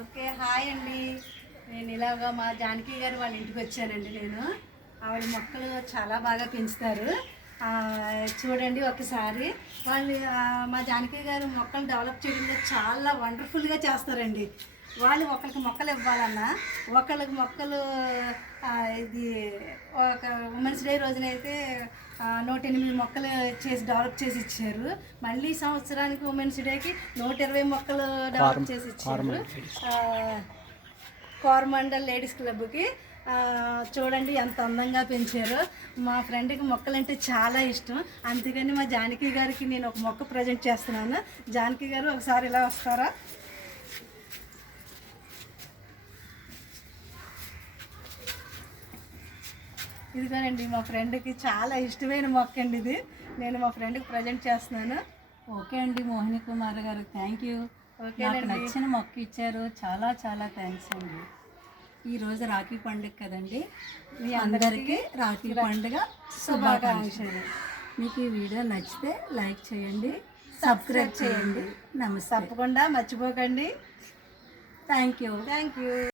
Okay hi అండి. నేను ఇలాగా మా జానకి గారు వాళ్ళ ఇంటికి వచ్చానండి నేను. ఆవిడ మొక్కలు చాలా బాగా పెంచుతారు. చూడండి ఒకసారి. వాళ్ళు మా జానకి గారు మొక్కలు డెవలప్ చేయడంలో చాలా వండర్ఫుల్గా చేస్తారండి. వాళ్ళు ఒకరికి మొక్కలు ఇవ్వాలన్నా ఒకళ్ళకి మొక్కలు ఇది ఒక ఉమెన్స్ డే రోజునైతే నూట ఎనిమిది మొక్కలు చేసి డెవలప్ చేసి ఇచ్చారు. మళ్ళీ సంవత్సరానికి ఉమెన్స్ డేకి నూట ఇరవై మొక్కలు డెవలప్ చేసి ఇచ్చారు. కోరమండల్ లేడీస్ క్లబ్కి చూడండి ఎంత అందంగా పెంచారో. మా ఫ్రెండ్కి మొక్కలంటే చాలా ఇష్టం. అందుకని మా జానకి గారికి నేను ఒక మొక్క ప్రజెంట్ చేస్తున్నాను. జానకి గారు ఒకసారి ఇలా వస్తారా? ఇదిగోనండి మా ఫ్రెండ్కి చాలా ఇష్టమైన మొక్క అండి ఇది. నేను మా ఫ్రెండ్కి ప్రజెంట్ చేస్తున్నాను. ఓకే అండి మోహిని కుమార్ గారు థ్యాంక్ యూ ఓకేనండి. నచ్చిన మొక్క ఇచ్చారు. చాలా చాలా థ్యాంక్స్ అండి. ఈరోజు రాఖీ పండుగ కదండి. మీ అందరికీ రాఖీ పండుగ శుభాకాంక్షలు. మీకు ఈ వీడియో నచ్చితే లైక్ చేయండి సబ్స్క్రైబ్ చేయండి. నమస్తే. తప్పకుండా మర్చిపోకండి. Thank you thank you